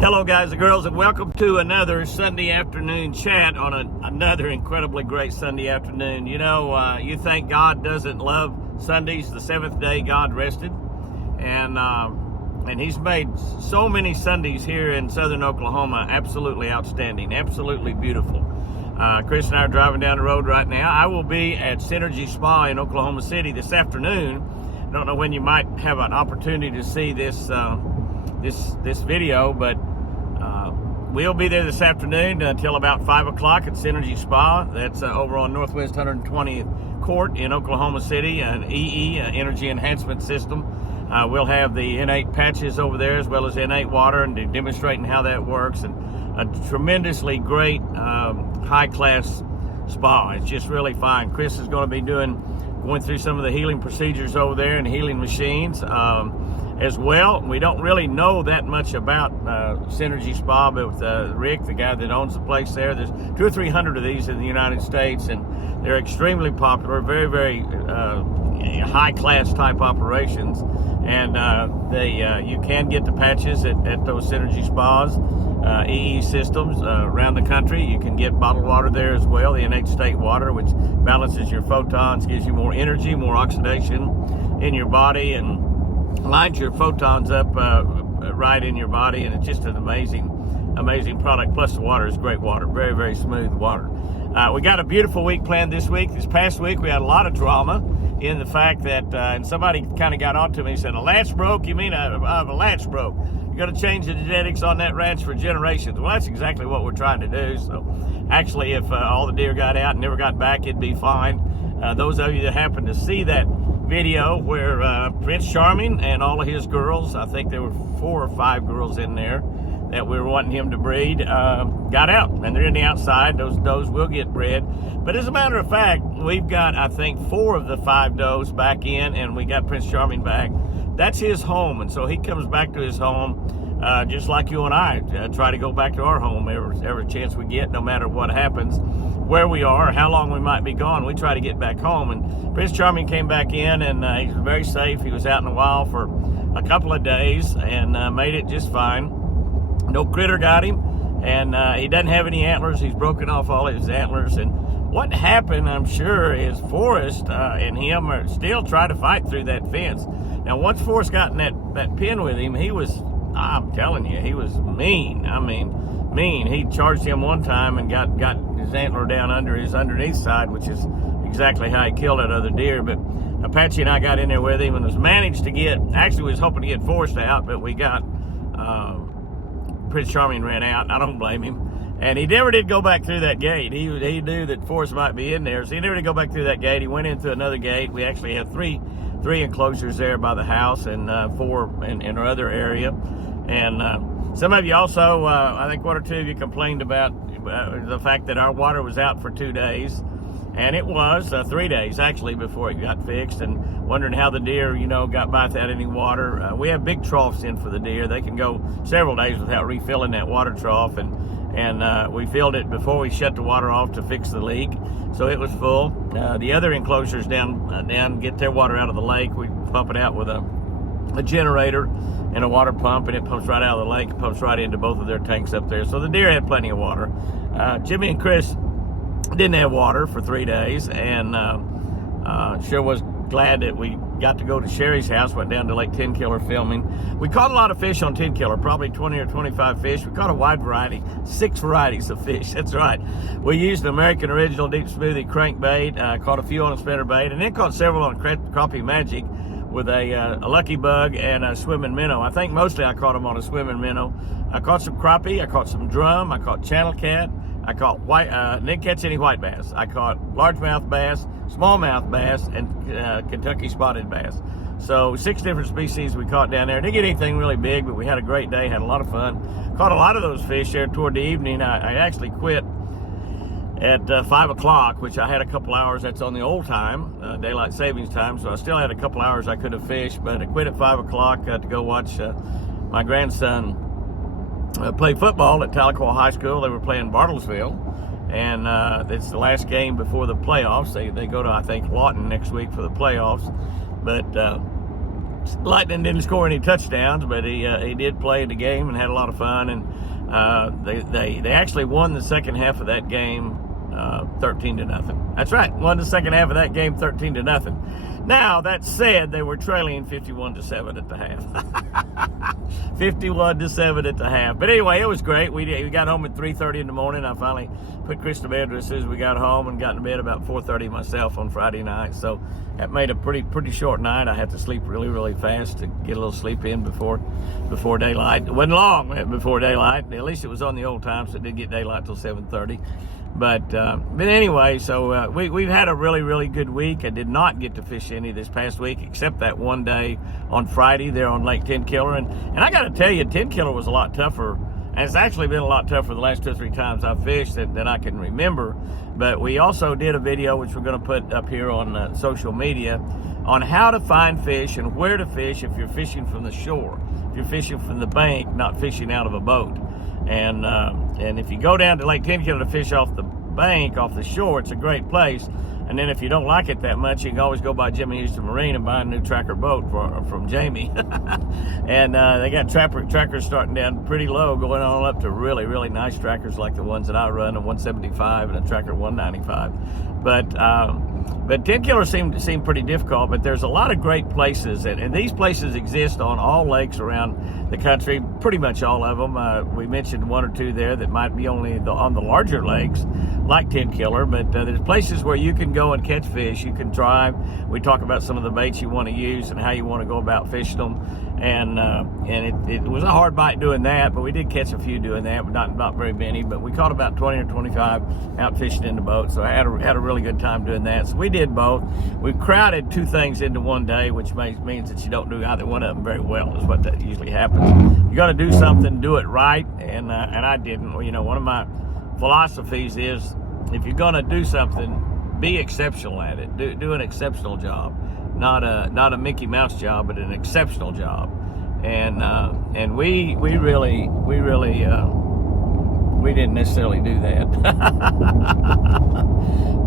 Hello guys and girls, and welcome to another Sunday afternoon chat on another incredibly great Sunday afternoon. You know, you think God doesn't love Sundays. The seventh day God rested, and he's made so many Sundays here in southern Oklahoma absolutely outstanding, absolutely beautiful. Chris and I are driving down the road right now. I will be at Synergy Spa in Oklahoma City this afternoon. I don't know when you might have an opportunity to see this video, but we'll be there this afternoon until about 5 o'clock at Synergy Spa. That's over on Northwest 120th Court in Oklahoma City, an EE, Energy Enhancement System. We'll have the N8 patches over there as well as N8 water, and demonstrating how that works, and a tremendously great high-class spa. It's just really fine. Chris is going to be going through some of the healing procedures over there and healing machines as well. We don't really know that much about Synergy Spa, but with Rick, the guy that owns the place there, there's 200 or 300 of these in the United States, and they're extremely popular, very, very high-class type operations. And you can get the patches at those Synergy Spas, EE systems around the country. You can get bottled water there as well, the N8 state water, which balances your photons, gives you more energy, more oxidation in your body, and lines your photons up right in your body. And it's just an amazing product. Plus the water is great water, very, very smooth water. We got a beautiful week planned this week. This past week we had a lot of drama in the fact that, and somebody kind of got onto me and said, a latch broke? You mean a latch broke? You got to change the genetics on that ranch for generations. Well, that's exactly what we're trying to do. So actually, if all the deer got out and never got back, it'd be fine. Those of you that happen to see that video where Prince Charming and all of his girls, I think there were 4 or 5 girls in there that we were wanting him to breed, got out, and they're in the outside. Those does will get bred. But as a matter of fact, we've got, I think, 4 of the 5 does back in, and we got Prince Charming back. That's his home, and so he comes back to his home, just like you and I try to go back to our home every chance we get, no matter what happens, where we are, how long we might be gone. We try to get back home, and Prince Charming came back in, and he's very safe. He was out in the wild for a couple of days and made it just fine. No critter got him, and he doesn't have any antlers. He's broken off all his antlers, and what happened, I'm sure, is Forrest and him are still trying to fight through that fence. Now, once Forrest got in that pen with him, I'm telling you, he was mean. I mean, mean. He charged him one time and got his antler down under his underneath side, which is exactly how he killed that other deer. But Apache and I got in there with him and was hoping to get Forrest out, but we got Prince Charming ran out, and I don't blame him. And he never did go back through that gate. He knew that Forrest might be in there, so he never did go back through that gate. He went into another gate. We actually have three enclosures there by the house, and 4 in our other area. And some of you also, I think 1 or 2 of you complained about the fact that our water was out for 2 days. And it was 3 days, actually, before it got fixed, and wondering how the deer, got by without any water. We have big troughs in for the deer. They can go several days without refilling that water trough, and we filled it before we shut the water off to fix the leak, so it was full. The other enclosures down get their water out of the lake. We pump it out with a generator and a water pump, and it pumps right out of the lake, pumps right into both of their tanks up there. So the deer had plenty of water. Jimmy and Chris didn't have water for 3 days, and sure was glad that we got to go to Sherry's house. Went down to Lake 10 Killer filming. We caught a lot of fish on 10 Killer, probably 20 or 25 fish. We caught a wide variety, 6 varieties of fish. That's right. We used the American Original Deep Smoothie crankbait, caught a few on a spinnerbait, and then caught several on Crappie Magic with a lucky bug and a swimming minnow. I think mostly I caught them on a swimming minnow. I caught some crappie, I caught some drum, I caught channel cat, I caught didn't catch any white bass. I caught largemouth bass, smallmouth bass, and Kentucky spotted bass. So 6 different species we caught down there. Didn't get anything really big, but we had a great day, had a lot of fun. Caught a lot of those fish there toward the evening. I actually quit at 5 o'clock, which I had a couple hours. That's on the old time, daylight savings time, so I still had a couple hours I could have fished, but I quit at 5 o'clock to go watch my grandson play football at Tahlequah High School. They were playing Bartlesville, and it's the last game before the playoffs. They go to, I think, Lawton next week for the playoffs. But Lightning didn't score any touchdowns, but he did play the game and had a lot of fun. And they actually won the second half of that game 13-0. That's right, won the second half of that game 13-0. Now, that said, they were trailing 51-7 at the half. 51-7 at the half. But anyway, it was great. We got home at 3:30 in the morning. I finally put Chris to bed as soon as we got home, and got to bed about 4:30 myself on Friday night. So that made a pretty short night. I had to sleep really fast to get a little sleep in before daylight. It wasn't long before daylight. At least it was on the old time, so it didn't get daylight till 7:30. But anyway, so we've had a really good week. I did not get to fish any this past week, except that one day on Friday there on Lake Tenkiller. And I got to tell you, Tenkiller was a lot tougher. And it's actually been a lot tougher the last 2 or 3 times I've fished than I can remember. But we also did a video, which we're going to put up here on social media, on how to find fish and where to fish if you're fishing from the shore. If you're fishing from the bank, not fishing out of a boat. And if you go down to Lake Tenkiller to fish off the bank, off the shore, it's a great place. And then if you don't like it that much, you can always go by Jimmy Houston Marine and buy a new tracker boat from Jamie. And they got trackers starting down pretty low, going on up to really nice trackers like the ones that I run, a 175 and a tracker 195. But Tenkiller seemed pretty difficult, but there's a lot of great places, and these places exist on all lakes around the country, pretty much all of them. We mentioned 1 or 2 there that might be only on the larger lakes, like Tenkiller, but there's places where you can go and catch fish. You can drive. We talk about some of the baits you want to use and how you want to go about fishing them. And it was a hard bite doing that, but we did catch a few doing that, but not very many. But we caught about 20 or 25 out fishing in the boat, so I had a really good time doing that. So we did both. We crowded 2 things into one day, which means that you don't do either one of them very well, is what that usually happens. You got to do something, do it right, and I didn't. You know, one of my philosophies is, if you're going to do something, be exceptional at it. Do an exceptional job. Not a Mickey Mouse job, but an exceptional job. And we didn't necessarily do that.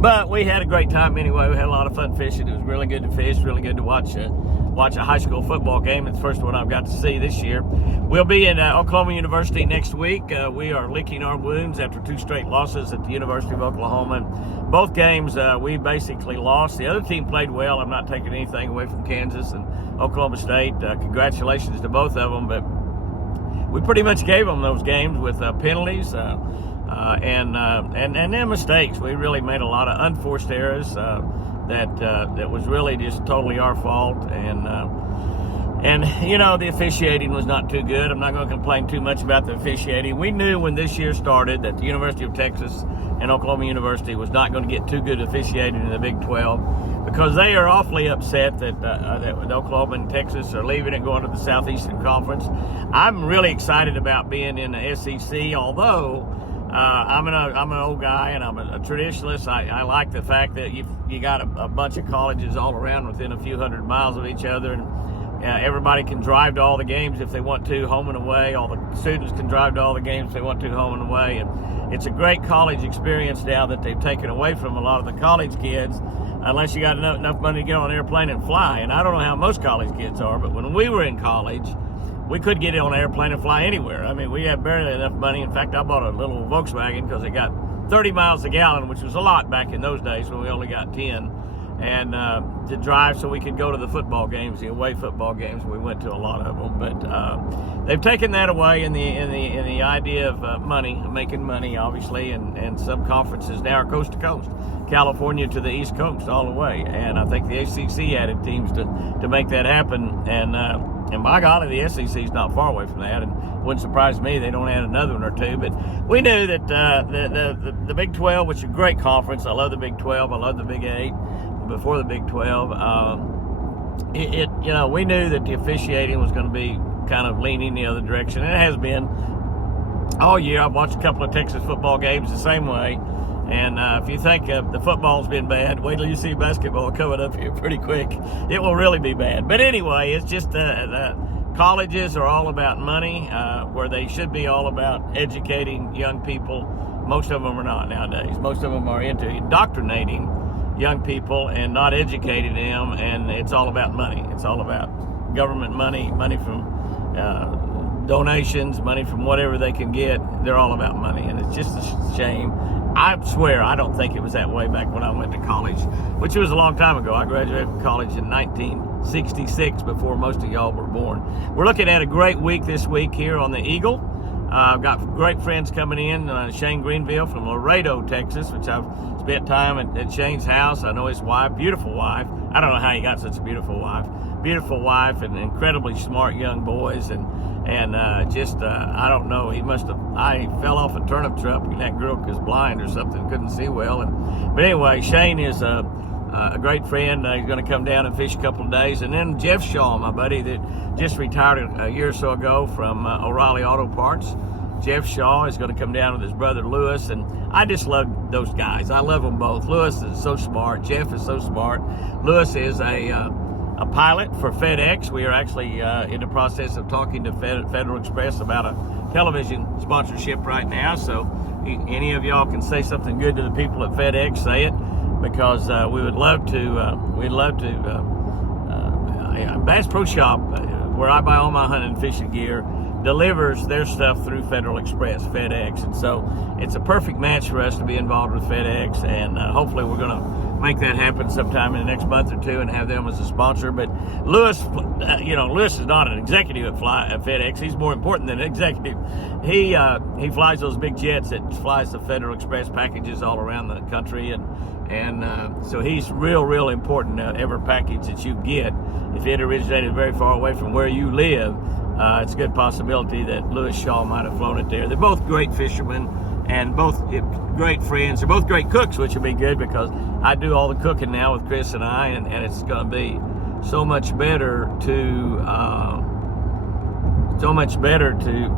But we had a great time anyway. We had a lot of fun fishing. It was really good to fish, really good to watch a high school football game. It's the first one I've got to see this year. We'll be in Oklahoma University next week. We are licking our wounds after 2 straight losses at the University of Oklahoma. And both games we basically lost. The other team played well. I'm not taking anything away from Kansas and Oklahoma State. Congratulations to both of them. But we pretty much gave them those games with penalties and then mistakes. We really made a lot of unforced errors that was really just totally our fault. And you know, the officiating was not too good. I'm not going to complain too much about the officiating. We knew when this year started that the University of Texas and Oklahoma University was not going to get too good officiating in the Big 12, because they are awfully upset that Oklahoma and Texas are leaving and going to the Southeastern Conference. I'm really excited about being in the SEC, although I'm an old guy and I'm a traditionalist. I like the fact that you got a bunch of colleges all around within a few hundred miles of each other, and everybody can drive to all the games if they want to, home and away. All the students can drive to all the games if they want to, home and away. And it's a great college experience now that they've taken away from a lot of the college kids, unless you got enough money to get on an airplane and fly. And I don't know how most college kids are, but when we were in college, we could get on an airplane and fly anywhere. I mean, we had barely enough money. In fact, I bought a little Volkswagen because it got 30 miles a gallon, which was a lot back in those days when we only got 10. And to drive so we could go to the football games, the away football games. We went to a lot of them, but they've taken that away in the idea of money, making money, obviously, and some conferences now are coast to coast, California to the East Coast, all the way. And I think the ACC added teams to make that happen. And by golly, the SEC is not far away from that, and wouldn't surprise me they don't add another one or two. But we knew that the Big 12, which is a great conference. I love the Big 12. I love the Big 8. Before the Big 12, we knew that the officiating was going to be kind of leaning the other direction, and it has been all year. I've watched a couple of Texas football games the same way, and if you think the football's been bad, wait till you see basketball coming up here pretty quick. It will really be bad. But anyway, it's just colleges are all about money, where they should be all about educating young people. Most of them are not nowadays. Most of them are into indoctrinating young people and not educating them, and it's all about money. It's all about government money, money from donations, money from whatever they can get. They're all about money, and it's just a shame. I swear I don't think it was that way back when I went to college, which was a long time ago. I graduated from college in 1966, before most of y'all were born. We're looking at a great week this week here on the Eagle. I've got great friends coming in. Shane Greenville from Laredo, Texas, which I've spent time at Shane's house. I know his wife, beautiful wife. I don't know how he got such a beautiful wife. Beautiful wife and incredibly smart young boys. I don't know, I fell off a turnip truck and that girl was blind or something, couldn't see well. But anyway, Shane is a great friend. He's going to come down and fish a couple of days. And then Jeff Shaw, my buddy that just retired a year or so ago from O'Reilly Auto Parts. Jeff Shaw is going to come down with his brother Lewis, and I just love those guys. I love them both. Lewis is so smart. Jeff is so smart. Lewis is a pilot for FedEx. We are actually in the process of talking to Federal Express about a television sponsorship right now. So any of y'all can say something good to the people at FedEx, say it, because we would love to. Bass Pro Shop, where I buy all my hunting and fishing gear, delivers their stuff through Federal Express, FedEx, and so it's a perfect match for us to be involved with FedEx, and hopefully we're going to make that happen sometime in the next month or two and have them as a sponsor. But Lewis, Lewis is not an executive at FedEx. He's more important than an executive. He flies those big jets that flies the Federal Express packages all around the country, and so he's real important. Every package that you get, if it originated very far away from where you live, it's a good possibility that Lewis Shaw might have flown it there. They're both great fishermen and both great friends. They're both great cooks, which will be good because I do all the cooking now with Chris and I, and it's going to be so much better to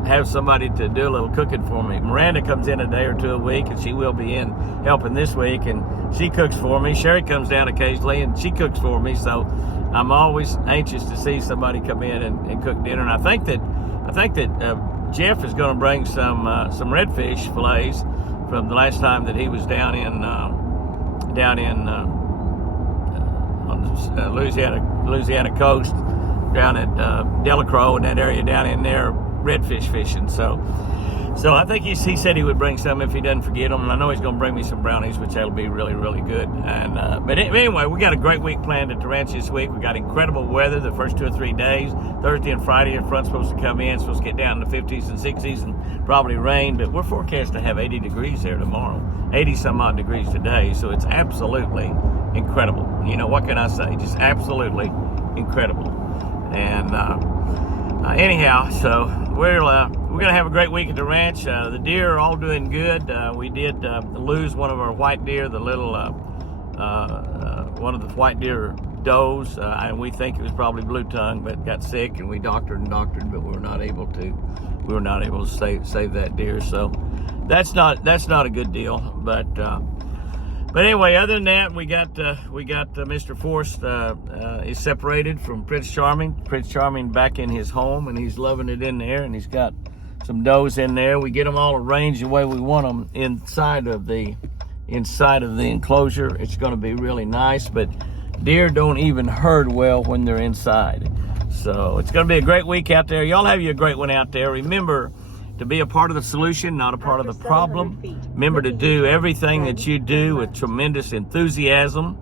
have somebody to do a little cooking for me. Miranda comes in a day or two a week, and she will be in helping this week, and she cooks for me. Sherry comes down occasionally, and she cooks for me. So I'm always anxious to see somebody come in and cook dinner. And I think that Jeff is going to bring some redfish fillets from the last time that he was down on the Louisiana coast, down at Delacroix and that area down in there, redfish fishing. So I think he said he would bring some if he doesn't forget them, and I know he's going to bring me some brownies, which that'll be really good. And but anyway, we got a great week planned at the ranch this week. We got incredible weather the first 2 or 3 days. Thursday and Friday, the front's supposed to come in, supposed to get down in the 50s and 60s and probably rain, but we're forecast to have 80 degrees there tomorrow, 80 some odd degrees today. So it's absolutely incredible. You know, what can I say? Just absolutely incredible. And anyhow, so we're going to have a great week at the ranch. The deer are all doing good. We did lose one of our white deer, the little one of the white deer does, and we think it was probably blue tongue, but got sick, and we doctored, but we were not able to save that deer. So that's not a good deal. But anyway, other than that, we got Mr. Forrest is separated from Prince Charming. Prince Charming back in his home, and he's loving it in there, and he's got some does in there. We get them all arranged the way we want them inside of the enclosure. It's going to be really nice, but deer don't even herd well when they're inside. So it's going to be a great week out there. Y'all have you a great one out there. Remember to be a part of the solution, not a part of the problem. Remember to do everything that you do with tremendous enthusiasm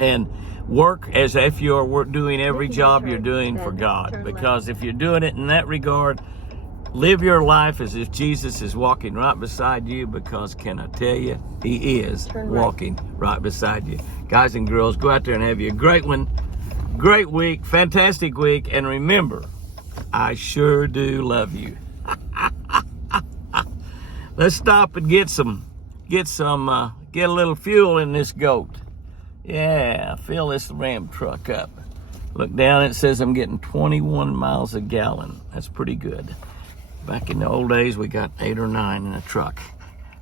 and work as if you're doing every job you're doing for God. Because if you're doing it in that regard, live your life as if Jesus is walking right beside you, because can I tell you, he is walking right beside you. Guys and girls, go out there and have you a great one, great week, fantastic week, and remember, I sure do love you. Let's stop and get a little fuel in this goat. Yeah, fill this Ram truck up. Look down, it says I'm getting 21 miles a gallon. That's pretty good. Back in the old days, we got 8 or 9 in a truck.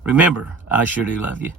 Remember, I sure do love you.